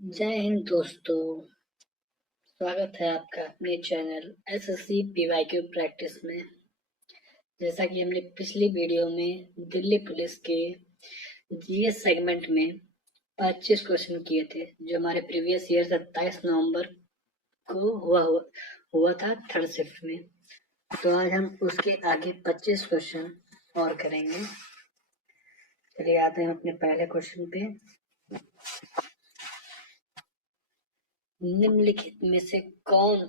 जय हिंद दोस्तों। स्वागत है आपका अपने चैनल एसएससी पीवाईक्यू प्रैक्टिस में। जैसा कि हमने पिछली वीडियो में दिल्ली पुलिस के जीएस सेगमेंट में 25 क्वेश्चन किए थे, जो हमारे प्रीवियस ईयर 27 नवंबर को हुआ था थर्ड शिफ्ट में। तो आज हम उसके आगे 25 क्वेश्चन और करेंगे। चलिए आते हैं अपने पहले क्वेश्चन पे। निम्नलिखित में से कौन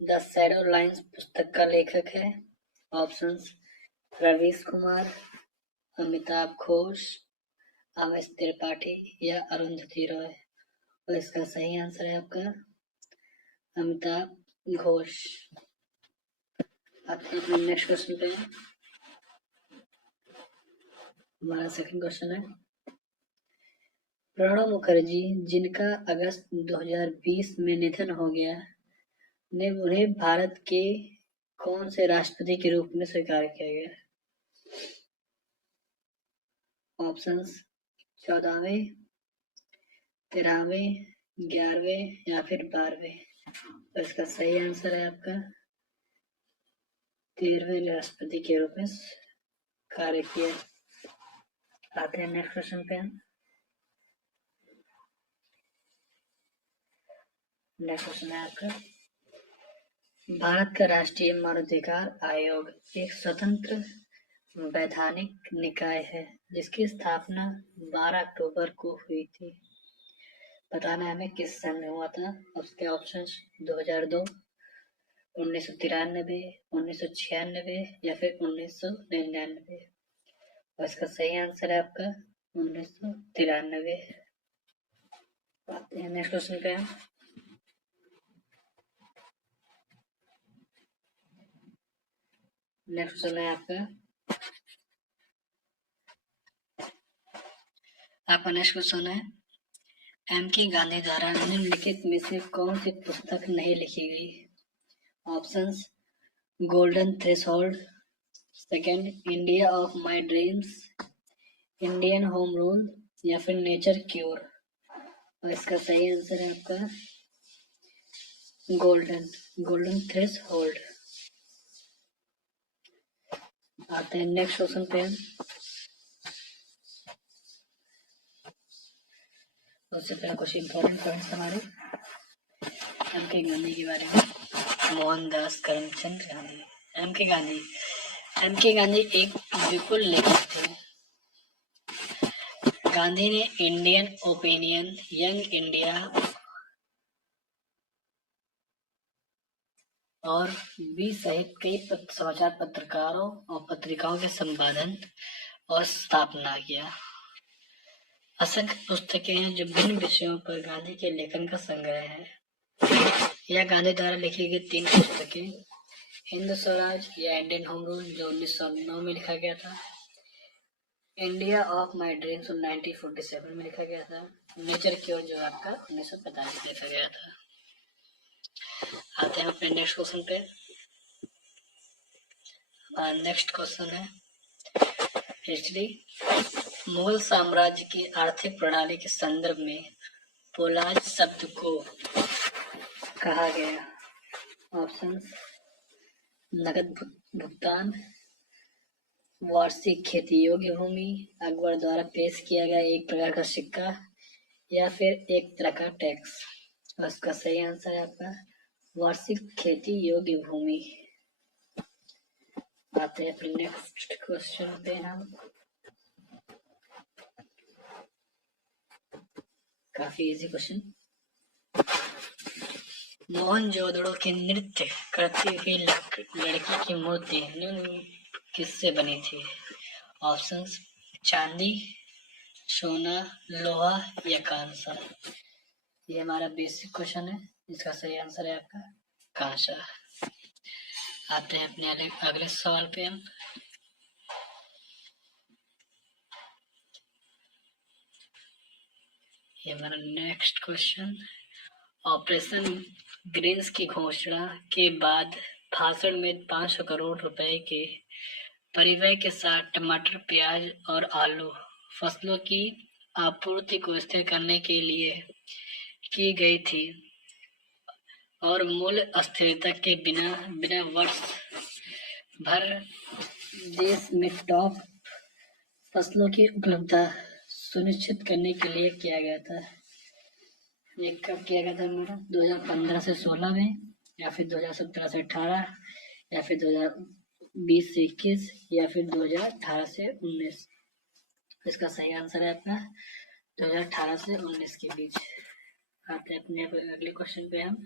द शैडो लाइन्स पुस्तक का लेखक है? ऑप्शंस: रवीश कुमार, अमिताभ घोष, आमिष त्रिपाठी या अरुंधति रॉय। और इसका सही आंसर है आपका अमिताभ घोष। आते हैं अपने नेक्स्ट क्वेश्चन पे। हमारा सेकंड क्वेश्चन है, प्रणब मुखर्जी, जिनका अगस्त 2020 में निधन हो गया, ने उन्हें भारत के कौन से राष्ट्रपति के रूप में स्वीकार किया गया? ऑप्शंस: 14वें, 13वें, 11वें या फिर 12वें। तो इसका सही आंसर है आपका 13वें राष्ट्रपति के रूप में कार्य किया। आते हैं नेक्स्ट क्वेश्चन पे। नेक्स्ट क्वेश्चन है आपका, भारत का राष्ट्रीय मानवाधिकार आयोग एक स्वतंत्र वैधानिक निकाय है जिसकी स्थापना 12 अक्टूबर को हुई थी। बताना हमें किस सन में हुआ था। उसके ऑप्शंस: 2002, 1993, 1996 या फिर 1999। और इसका सही आंसर है आपका 1993। आते हैं नेक्स्ट क्वेश्चन पे। नेक्स्ट क्वेश्चन है आपका नेक्स्ट क्वेश्चन है, एम.के. गांधी द्वारा निम्नलिखित में से कौन सी पुस्तक नहीं लिखी गई? Options: golden threshold, second India of my dreams, Indian home rule या फिर नेचर क्योर। और इसका सही आंसर है आपका गोल्डन थ्रेशोल्ड। आते हैं नेक्स्ट क्वेश्चन पे। उससे पहले कुछ इंपॉर्टेंट पॉइंट्स हमारे एम.के. गांधी के बारे में। मोहनदास करमचंद गांधी। एम.के. गांधी एक विपुल लेखक थे। गांधी ने इंडियन ओपिनियन, यंग इंडिया और भी सहित कई समाचार पत्रकारों और पत्रिकाओं के संपादन और स्थापना किया। असंख्य पुस्तकें हैं जो भिन्न विषयों पर गांधी के लेखन का संग्रह है। यह गांधी द्वारा लिखी गई 3 पुस्तकें, हिंद स्वराज या इंडियन होम रूल जो 1909 में लिखा गया था, इंडिया ऑफ माय ड्रीम्स 1947 में लिखा गया था, नेचर क्योर जो आपका 1945 में लिखा गया था। आते हैं अपने नेक्स्ट क्वेश्चन पे। नेक्स्ट क्वेश्चन है हिस्ट्री। मुगल साम्राज्य की आर्थिक प्रणाली के संदर्भ में पोलाज शब्द को कहा गया? ऑप्शंस: नकद भुगतान, वार्षिक खेती योग्य भूमि, अकबर द्वारा पेश किया गया एक प्रकार का सिक्का या फिर एक तरह का टैक्स। और इसका सही आंसर है आपका वार्षिक खेती योग्य भूमि। आते हैं फिर नेक्स्ट क्वेश्चन पे। हम काफी इजी क्वेश्चन। मोहनजोदड़ो की नृत्य करती हुई लड़की की मूर्ति निम्न किससे बनी थी? ऑप्शंस: चांदी, सोना, लोहा या कांसा। ये हमारा बेसिक क्वेश्चन है, इसका सही आंसर है आपका कांसा। आते हैं अपने अगले सवाल पे। हम ये हमारा नेक्स्ट क्वेश्चन, ऑपरेशन ग्रीन्स की घोषणा के बाद भाषण में 500 करोड़ रुपए के परिव्यय के साथ टमाटर, प्याज और आलू फसलों की आपूर्ति को स्थिर करने के लिए की गई थी और मूल्य अस्थिरता के बिना बिना वर्ष भर देश में टॉप फसलों की उपलब्धता सुनिश्चित करने के लिए किया गया था। ये कब किया गया था हमारा? 2015 से 16 में, या फिर 2017 से 18, या फिर 2020 से 21, या फिर 2018 से 19। इसका सही आंसर है आपका 2018 से 19 के बीच। आते हैं अपने अगले क्वेश्चन पे हम।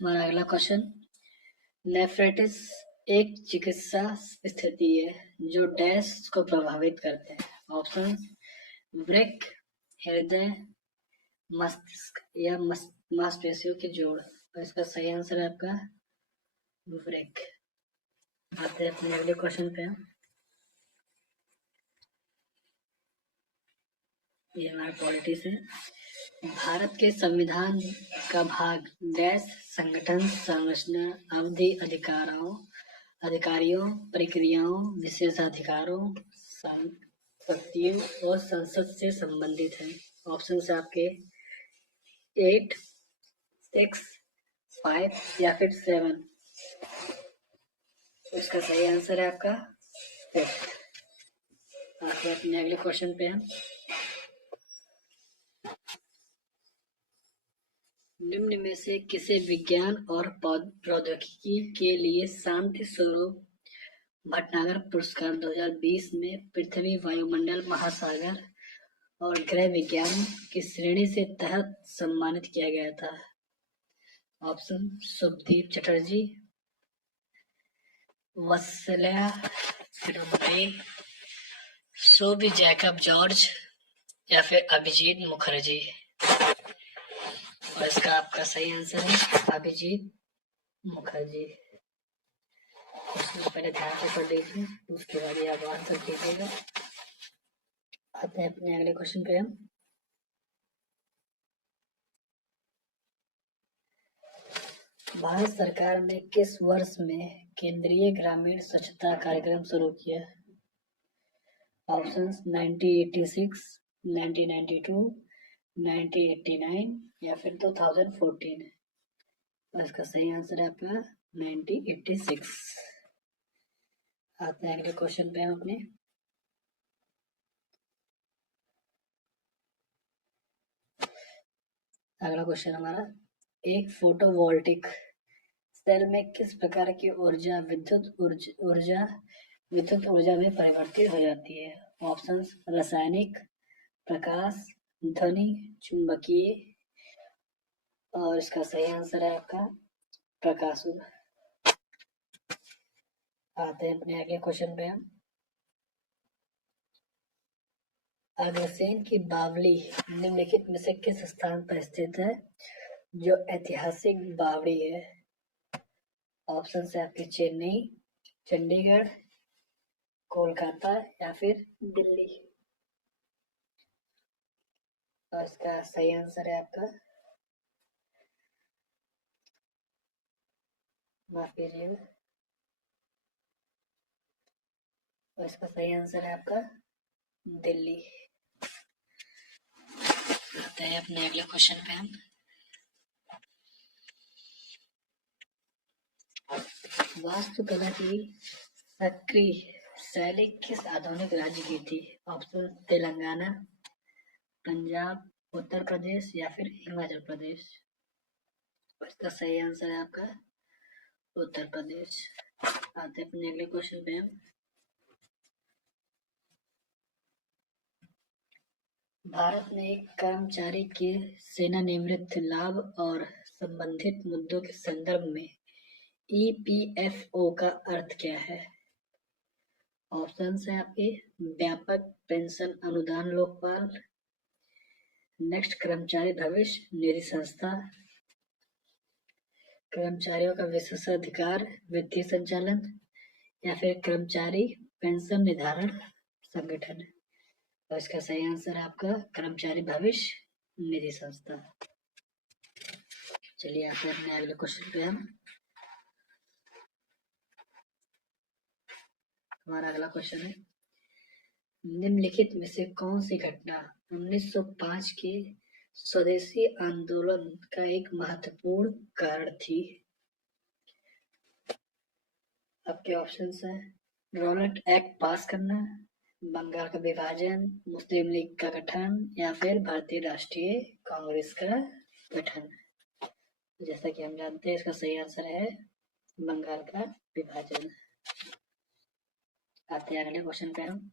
हमारा अगला क्वेश्चन, नेफ्राइटिस एक चिकित्सा स्थिति है जो डैश को प्रभावित करते हैं। ऑप्शन वृक्क, हृदय, मस्तिष्क या मांसपेशियों के जोड़। तो इसका सही आंसर है आपका वृक्क। आते हैं अपने अगले क्वेश्चन पे हम। ये हमारा पॉलिटिक्स है। भारत के संविधान का भाग डैश संगठन, संरचना, अवधि, अधिकारियों, प्रक्रियाओं, विशेषाधिकारों, शक्तियों और संसद से संबंधित है। ऑप्शन है आपके 8, 6, 5 या फिर 7। इसका सही आंसर है आपका 5। आते हैं अपने अगले क्वेश्चन पे हम। निम्न में से किसे विज्ञान और प्रौद्योगिकी के लिए शांति स्वरूप भटनागर पुरस्कार 2020 में पृथ्वी, वायुमंडल, महासागर और ग्रह विज्ञान की श्रेणी से तहत सम्मानित किया गया था? ऑप्शन शुभदीप चटर्जी, वत्सल्या तिरुमले, सोबी जैकब जॉर्ज या फिर अभिजीत मुखर्जी। और इसका आपका सही आंसर है अभिजीत मुखर्जी। क्वेश्चन पहले ध्यान से पढ़ लीजिए, उसके बाद ये आप आंसर कीजिएगा। आते हैं अपने अगले क्वेश्चन पे हम। भारत सरकार ने किस वर्ष में केंद्रीय ग्रामीण स्वच्छता कार्यक्रम शुरू किया? ऑप्शंस 1986, 1992, 1989 या फिर 2014। इसका सही आंसर है आपका 1986। आते हैं अगले क्वेश्चन पे हम अपने। अगला क्वेश्चन हमारा, एक फोटोवोल्टिक सेल में किस प्रकार की ऊर्जा विद्युत ऊर्जा में परिवर्तित हो जाती है? ऑप्शंस रासायनिक, प्रकाश, ध्वनि, चुंबकीय। और इसका सही आंसर है आपका प्रकाश। आते हैं अपने अगले क्वेश्चन पे हम। अग्रसेन की बावली निम्नलिखित में से किस स्थान पर स्थित है जो ऐतिहासिक बावड़ी है? ऑप्शन है आपके चेन्नई, चंडीगढ़, कोलकाता या फिर दिल्ली। और इसका सही आंसर है आपका, माफ कीजिएगा, और इसका सही आंसर है आपका दिल्ली। आते हैं अपने अगले क्वेश्चन पे हम। वास्तुकला की सक्रिय शैली किस आधुनिक राज्य की थी? ऑप्शन तेलंगाना, पंजाब, उत्तर प्रदेश या फिर हिमाचल प्रदेश। इसका सही आंसर है आपका उत्तर प्रदेश। आते हैं अपने अगले क्वेश्चन पे हम। भारत में एक कर्मचारी के सेवानिवृत्ति लाभ और संबंधित मुद्दों के संदर्भ में EPFO का अर्थ क्या है? ऑप्शन है आपके व्यापक पेंशन अनुदान लोकपाल, नेक्स्ट कर्मचारी भविष्य निधि संस्था, कर्मचारियों का विशेषाधिकार वित्तीय संचालन या फिर कर्मचारी पेंशन निर्धारण संगठन। तो इसका सही आंसर है आपका कर्मचारी भविष्य निधि संस्था। चलिए आते हैं अपने अगले क्वेश्चन पे हम। हमारा अगला क्वेश्चन है, निम्नलिखित में से कौन सी घटना 1905 के स्वदेशी आंदोलन का एक महत्वपूर्ण कारण थी? आपके ऑप्शंस हैं रॉलेट एक्ट पास करना, बंगाल का विभाजन, मुस्लिम लीग का गठन या फिर भारतीय राष्ट्रीय कांग्रेस का गठन। जैसा कि हम जानते हैं इसका सही आंसर है बंगाल का विभाजन। आते हैं अगले क्वेश्चन पे हम।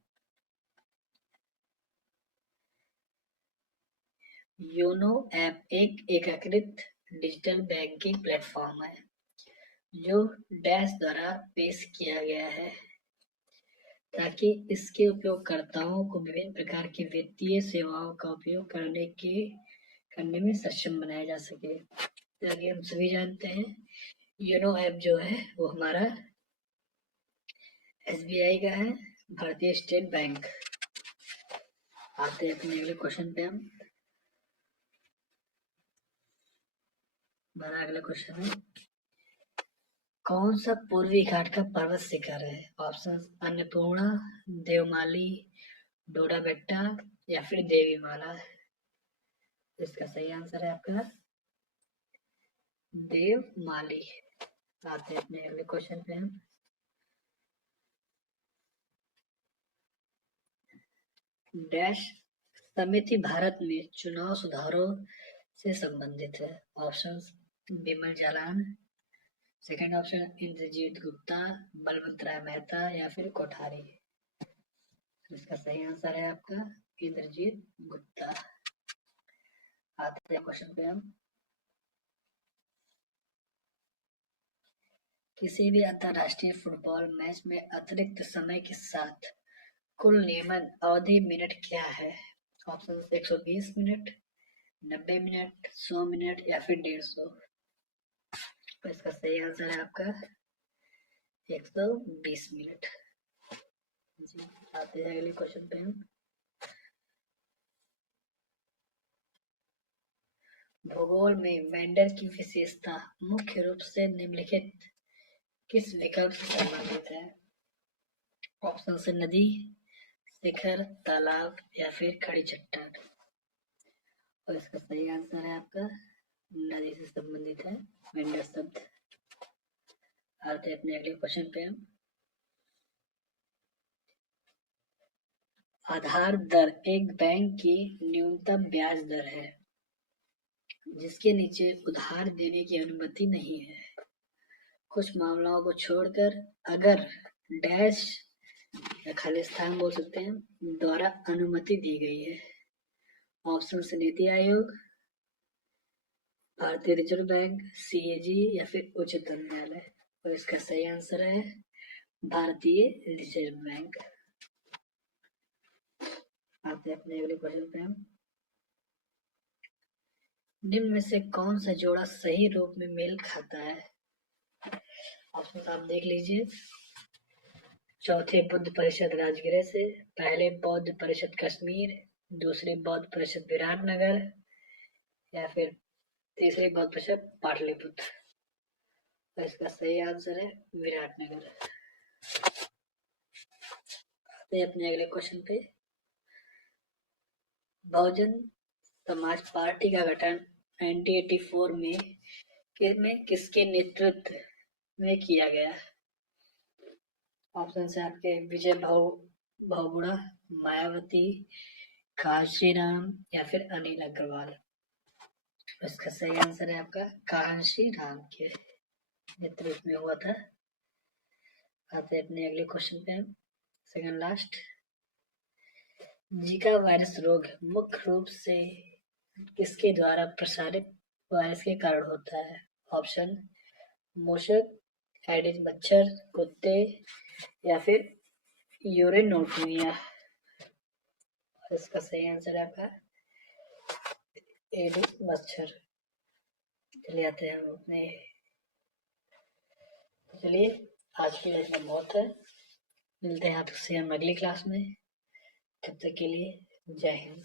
योनो ऐप एक एकीकृत डिजिटल बैंकिंग प्लेटफॉर्म है जो डैश द्वारा पेश किया गया है ताकि इसके उपयोगकर्ताओं को विभिन्न प्रकार की वित्तीय सेवाओं का उपयोग करने में सक्षम बनाया जा सके। ताकि हम सभी जानते हैं योनो ऐप जो है वो हमारा SBI का है, भारतीय स्टेट बैंक। आते हैं अपने अगले क्वेश्चन पे हम। हमारा अगला क्वेश्चन है कौन सा पूर्वी घाट का पर्वत शिखर है? ऑप्शन अन्नपूर्णा, देवमाली, डोडा बेट्टा या फिर देवीमाला। इसका सही आंसर है आपका देवमाली। आते हैं अपने अगले क्वेश्चन पे हम। डैश समिति भारत में चुनाव सुधारों से संबंधित है। Options Bimal Jalan, second option Indrajit Gupta, Balwant Rai Mehta या फिर कोठारी। इसका सही आंसर है आपका इंद्रजीत गुप्ता। आते हैं क्वेश्चन पे हम। किसी भी अंतरराष्ट्रीय फुटबॉल मैच में अतिरिक्त समय के साथ कुल नियमन अवधि मिनट क्या है? ऑप्शन 120 मिनट, 90 मिनट, 100 मिनट या फिर 150। तो इसका सही आंसर है आपका 120 मिनट। जी आते हैं अगले क्वेश्चन पे हम। भूगोल में मेंडल की विशेषता मुख्य रूप से निम्नलिखित किस विकल्प से संबंधित है? ऑप्शन से नदी, शिखर, तालाब या फिर खड़ी चट्टान। और इसका सही आंसर है आपका नदी से संबंधित है मेंडल शब्द। आते हैं अपने अगले क्वेश्चन पे हम। आधार दर एक बैंक की न्यूनतम ब्याज दर है जिसके नीचे उधार देने की अनुमति नहीं है। कुछ मामलों को छोड़कर अगर डैश या खालिस्तान बोल सकते हैं द्वारा अनुमति दी गई है। ऑप्शन से नीति आयोग, भारतीय रिजर्व बैंक, CAG या फिर उच्चतम न्यायालय। और इसका सही आंसर है भारतीय रिजर्व बैंक। आते हैं अपने अगले क्वेश्चन पे हम। निम्न में से कौन सा जोड़ा सही रूप में मेल खाता है? ऑप्शन आप देख लीजिए। चौथे बुद्ध परिषद राजगृह से, पहले बौद्ध परिषद कश्मीर, दूसरी बौद्ध परिषद विराटनगर या फिर तीसरी बौद्ध परिषद पाटलिपुत्र। तो इसका सही आंसर है विराटनगर। आते हैं अपने अगले क्वेश्चन पे। बहुजन समाज पार्टी का गठन 1984 में किसके नेतृत्व में किया गया? ऑप्शन से आपके विजय बहुगुणा, मायावती, कांशी राम या फिर अनिल अग्रवाल। इसका सही आंसर है आपका कांशी राम के नेतृत्व में हुआ था। आते हैं अपने अगले क्वेश्चन पे हम। Second last. जीका वायरस रोग मुख्य रूप से किसके द्वारा प्रसारित वायरस के कारण होता है? ऑप्शन मूषक, एडिस मच्छर, कुत्ते या फिर यूरिनोटोमिया। इसका सही आंसर है आपका एडिस मच्छर। चलिए आते हैं हम अपने। चलिए आज के लिए इतना बहुत है। मिलते हैं आपसे हम अगली क्लास में। तब तक के लिए जय हिंद।